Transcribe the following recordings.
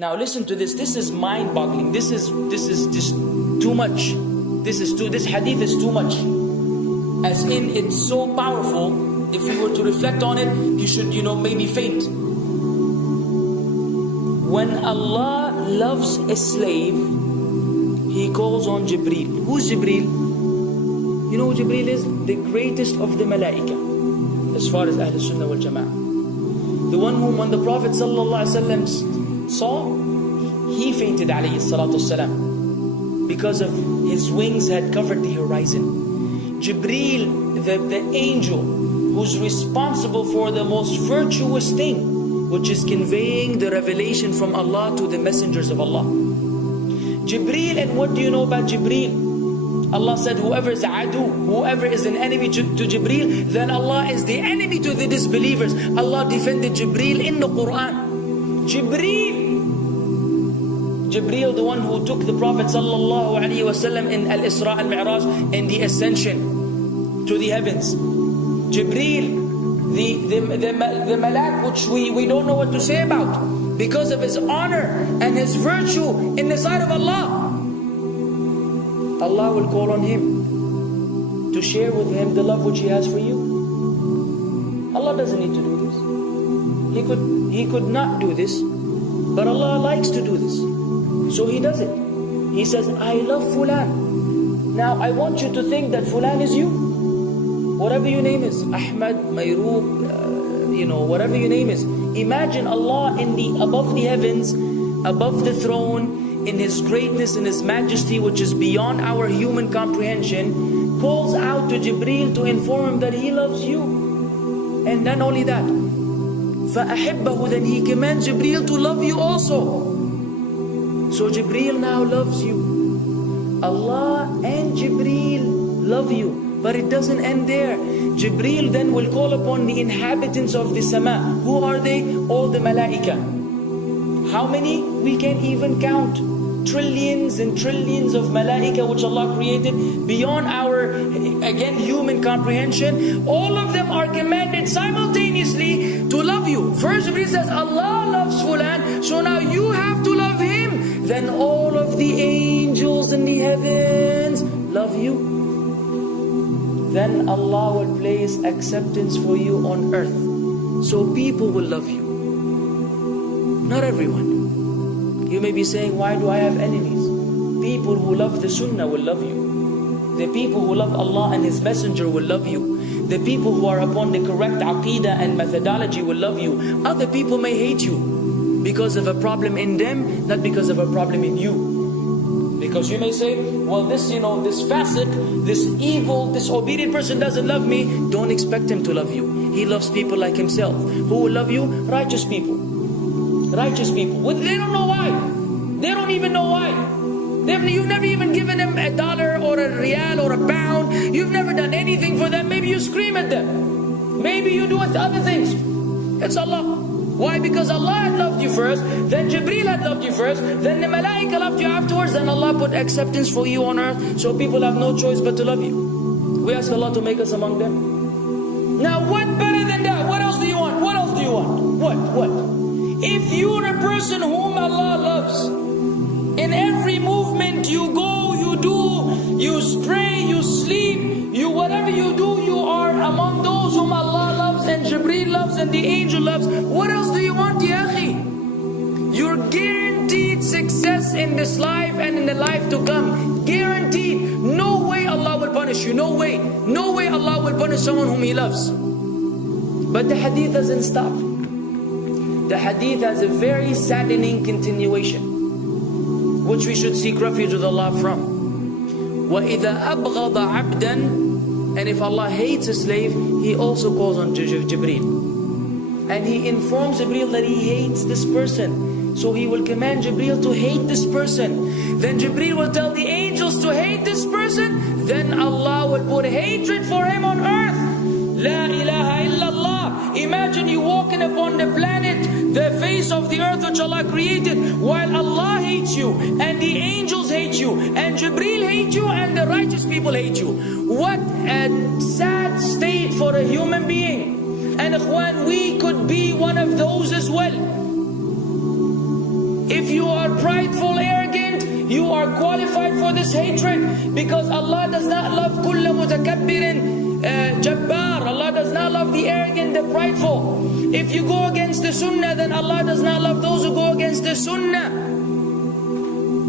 Now listen to this. This is mind-boggling. This is just too much. This hadith is too much. As in, it's so powerful. If you were to reflect on it, you should, maybe faint. When Allah loves a slave, He calls on Jibreel. Who's Jibreel? You know who Jibreel is? The greatest of the malaika, as far as Ahl Sunnah wal Jama'ah. The one whom when the Prophet ﷺ saw, he fainted alayhi salatu wasalam, because of his wings had covered the horizon. Jibreel, the angel who's responsible for the most virtuous thing, which is conveying the revelation from Allah to the messengers of Allah. Jibreel, and what do you know about Jibreel? Allah said, whoever is adu, whoever is an enemy to Jibreel, then Allah is the enemy to the disbelievers. Allah defended Jibreel in the Quran. Jibreel, the one who took the Prophet ﷺ in Al-Isra al-Mi'raj, in the ascension to the heavens. Jibreel, the malak, which we don't know what to say about, because of his honor and his virtue in the sight of Allah. Allah will call on him to share with him the love which He has for you. Allah doesn't need to do this. He could not do this, but Allah likes to do this, so He does it. He says, I love Fulan. Now I want you to think that Fulan is you. Whatever your name is, Ahmad, Mayroob, whatever your name is. Imagine Allah above the heavens, above the throne, in His greatness and His majesty, which is beyond our human comprehension, calls out to Jibreel to inform him that He loves you. And not only that, فَأَحِبَّهُ, then He commands Jibreel to love you also. So Jibreel now loves you. Allah and Jibreel love you. But it doesn't end there. Jibreel then will call upon the inhabitants of the sama. Who are they? All the malaika. How many? We can't even count. Trillions and trillions of malaika which Allah created beyond our, again, human comprehension. All of them are commanded simultaneously to love you. First Jibreel says, Allah loves Fulan, so now you have to love him. Then all of the angels in the heavens love you. Then Allah will place acceptance for you on earth. So people will love you. Not everyone. You may be saying, why do I have enemies? People who love the Sunnah will love you. The people who love Allah and His Messenger will love you. The people who are upon the correct aqidah and methodology will love you. Other people may hate you because of a problem in them, not because of a problem in you. Because you may say, well, this fasiq, this evil, disobedient person doesn't love me. Don't expect him to love you. He loves people like himself. Who will love you? Righteous people. Righteous people. They don't know why. They don't even know why. You've never even given them $1 or a riyal or a pound. You've never done anything for them. Maybe you scream at them. Maybe you do other things. It's Allah. Why? Because Allah had loved you first, then Jibreel had loved you first, then the malaika loved you afterwards, and Allah put acceptance for you on earth, so people have no choice but to love you. We ask Allah to make us among them. Now what better than that? What else do you want? What else do you want? What? If you're a person whom Allah loves, in every movement you go, you do, you pray, you sleep, whatever you do, you are among those whom Allah loves and Jibreel loves and the angel loves. What else do you want, ya akhi? You're guaranteed success in this life and in the life to come. Guaranteed. No way Allah will punish you. No way. No way Allah will punish someone whom He loves. But the hadith doesn't stop. The hadith has a very saddening continuation, which we should seek refuge with Allah from. وَإِذَا أَبْغَضَ عَبْدًا, and if Allah hates a slave, He also calls on Jibreel. And He informs Jibreel that He hates this person. So He will command Jibreel to hate this person. Then Jibreel will tell the angels to hate this person. Then Allah will put hatred for him on earth. La ilaha illallah. Imagine you walking upon the planet, the face of the earth which Allah created, while Allah hates you, and the angels hate you, and Jibreel hates you, and the righteous people hate you. What a sad state for a human being. And ikhwan, we could be one of those as well. If you are prideful, arrogant, you are qualified for this hatred, because Allah does not love kulla mutakabbirin jabbar. Allah does not love the arrogant, the prideful. If you go against the sunnah, then Allah does not love those who go against the sunnah.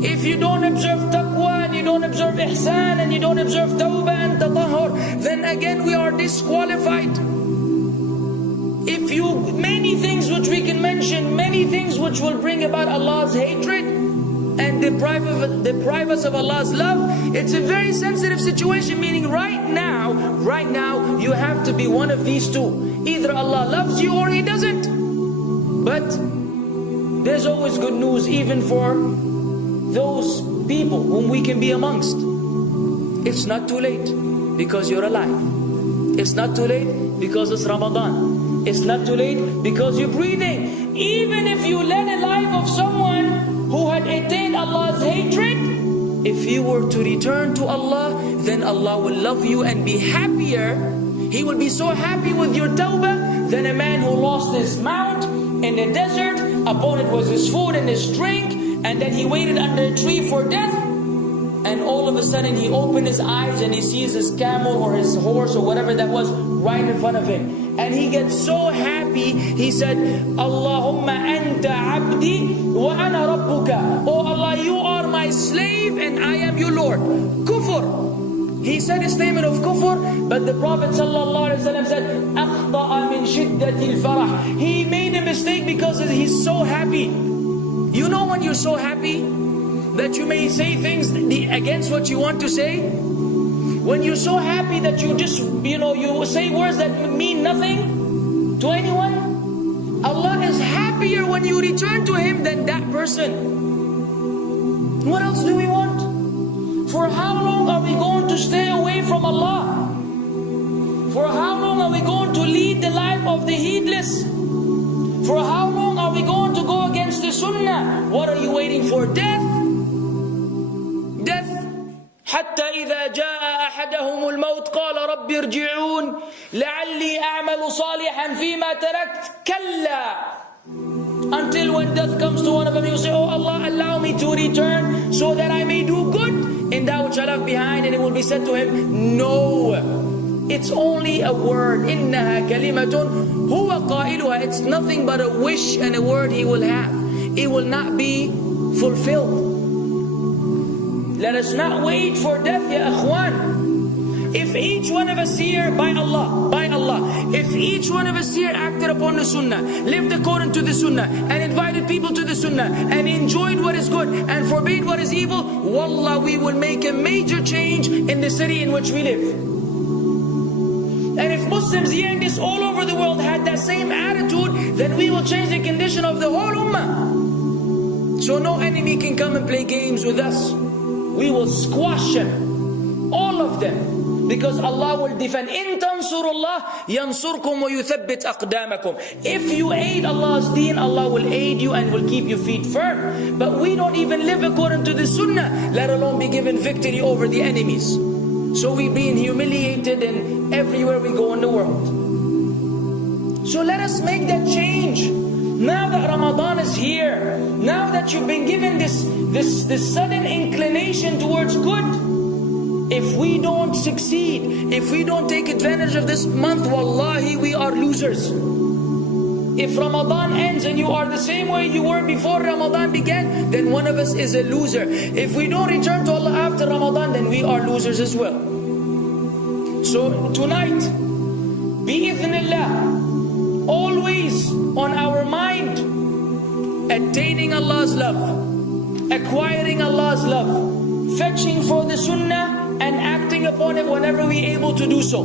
If you don't observe taqwa, and you don't observe ihsan, and you don't observe tawbah and tatahur, then again we are disqualified. If you, many things which we can mention, many things which will bring about Allah's hatred and deprive us of Allah's love. It's a very sensitive situation, meaning right now, you have to be one of these two. Either Allah loves you or He doesn't. But there's always good news, even for those people whom we can be amongst. It's not too late because you're alive. It's not too late because it's Ramadan. It's not too late because you're breathing. Even if you led a life of someone who had attained Allah's hatred, if you were to return to Allah, then Allah will love you and be happier. He will be so happy with your tawbah than a man who lost his mount in the desert. Upon it was his food and his drink, and then he waited under a tree for death, and all of a sudden he opened his eyes and he sees his camel or his horse or whatever that was right in front of him, and he gets so happy. He said, Allahumma anta abdi wa ana rabbuka. Oh Allah, you are my slave and I am your Lord. Kufr. He said a statement of kufr, but the Prophet ﷺ said, أخطأ من شدة الفرح. He made a mistake because he's so happy. You know when you're so happy that you may say things against what you want to say? When you're so happy that you just, you say words that mean nothing to anyone? Allah is happier when you return to Him than that person. What else do we want? For how long are we going to stay away from Allah? For how long are we going to lead the life of the heedless? For how long are we going to go against the sunnah? What are you waiting for? Death? Death. حتى إذا جاء أحدهم الموت قال رب ارجعون لعلي أعمل صالحا فيما تركت كلا. Until when death comes to one of them, you say, oh Allah, allow me to return so that I may do good in that which I left behind. And it will be said to him, no, it's only a word. إنها كلمة هو قائلها. It's nothing but a wish and a word he will have. It will not be fulfilled. Let us not wait for death, ya akhwan. If each one of us here, by Allah, if each one of us here acted upon the sunnah, lived according to the sunnah, and invited people to the sunnah, and enjoyed what is good, and forbade what is evil, wallah, we will make a major change in the city in which we live. And if Muslims hearing this all over the world had that same attitude, then we will change the condition of the whole ummah. So no enemy can come and play games with us. We will squash them, all of them. Because Allah will defend. إِن تَنْصُرُ اللَّهِ يَنْصُرْكُمْ وَيُثَبِّتْ أَقْدَامَكُمْ. If you aid Allah's deen, Allah will aid you and will keep your feet firm. But we don't even live according to the sunnah, let alone be given victory over the enemies. So we're being humiliated in everywhere we go in the world. So let us make that change. Now that Ramadan is here, now that you've been given this sudden inclination towards good, if we don't succeed, if we don't take advantage of this month, wallahi, we are losers. If Ramadan ends and you are the same way you were before Ramadan began, then one of us is a loser. If we don't return to Allah after Ramadan, then we are losers as well. So tonight, bi'idhnillah, always on our mind, attaining Allah's love, acquiring Allah's love, fetching for the sunnah, and acting upon it whenever we're able to do so.